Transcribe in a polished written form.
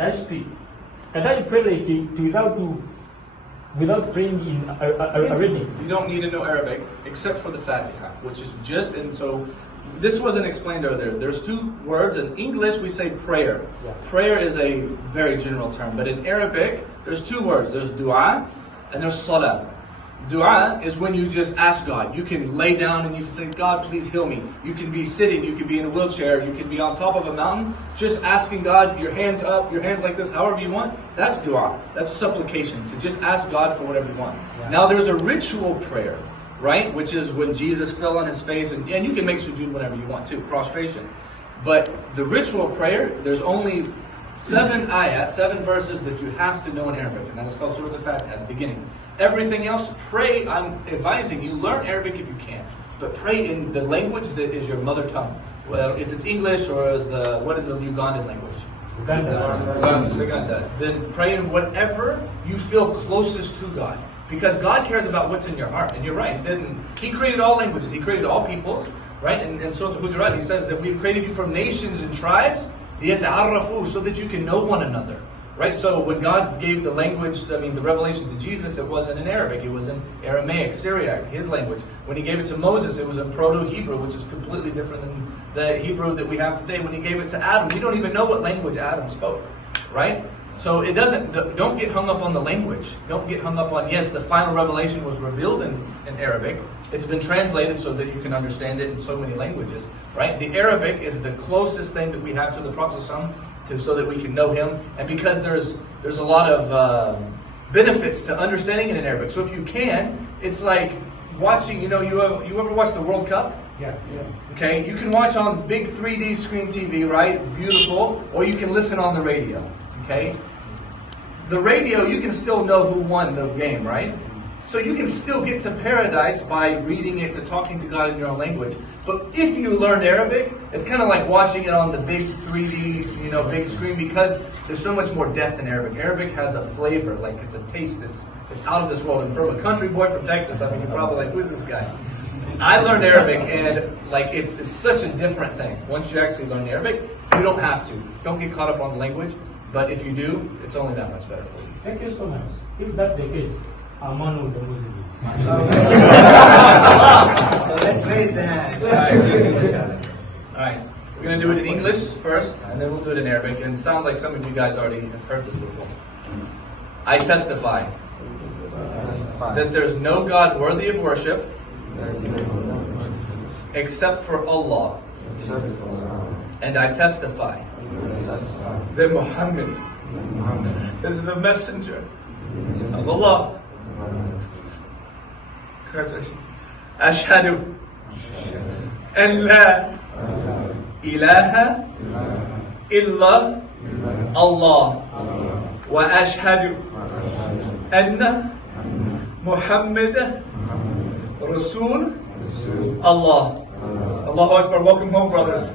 I speak? Can I pray without praying in Arabic? You don't need to know Arabic except for the Fatiha, which is just, and so this wasn't explained earlier. There's two words. In English we say prayer. Yeah. Prayer is a very general term, but in Arabic there's two words. There's dua and there's salah. Dua is when you just ask God. You can lay down and you can say, God, please heal me. You can be sitting, you can be in a wheelchair, you can be on top of a mountain, just asking God, your hands up, your hands like this, however you want. That's dua. That's supplication, to just ask God for whatever you want. Yeah. Now there's a ritual prayer, right? Which is when Jesus fell on his face, and you can make sujood whenever you want to, prostration. But the ritual prayer, there's only 7 ayat, 7 verses that you have to know in Arabic, and that is called Surah Al-Fatiha at the beginning. Everything else, pray, I'm advising you, learn Arabic if you can, but pray in the language that is your mother tongue. Well, if it's English or what is the Ugandan language? Uganda. Then pray in whatever you feel closest to God. Because God cares about what's in your heart. And you're right, He created all languages, He created all peoples, right? And so to Hujurat, He says that we've created you from nations and tribes, so that you can know one another. Right, so when God gave the language, the revelation to Jesus, it wasn't in Arabic, it was in Aramaic, Syriac, his language. When He gave it to Moses, it was in Proto-Hebrew, which is completely different than the Hebrew that we have today. When He gave it to Adam, we don't even know what language Adam spoke, right? So don't get hung up on the language. Don't get hung up on, yes, the final revelation was revealed in Arabic. It's been translated so that you can understand it in so many languages, right? The Arabic is the closest thing that we have to the Prophet so that we can know him, and because there's a lot of benefits to understanding it in Arabic. So if you can, it's like watching. You ever watch the World Cup? Yeah. Okay, you can watch on big 3D screen TV, right? Beautiful, or you can listen on the radio. Okay, the radio, you can still know who won the game, right? So you can still get to paradise by reading it, to talking to God in your own language. But if you learned Arabic, it's kind of like watching it on the big 3D, big screen, because there's so much more depth in Arabic. Arabic has a flavor, like it's a taste that's out of this world. And from a country boy from Texas, you're probably like, who's this guy? I learned Arabic, and it's such a different thing. Once you actually learn Arabic, you don't have to. Don't get caught up on the language. But if you do, it's only that much better for you. Thank you so much. If that's the case, I'm one of the Muslims. So let's raise the hand. All right. We're going to do it in English first, and then we'll do it in Arabic. And it sounds like some of you guys already have heard this before. I testify that there's no God worthy of worship except for Allah. And I testify that Muhammad is the messenger of Allah. Congratulations. Ashhadu an la ilaha illa Allah wa ashhadu anna Muhammad Rasul Allah. Allahu Akbar. Welcome home, brothers.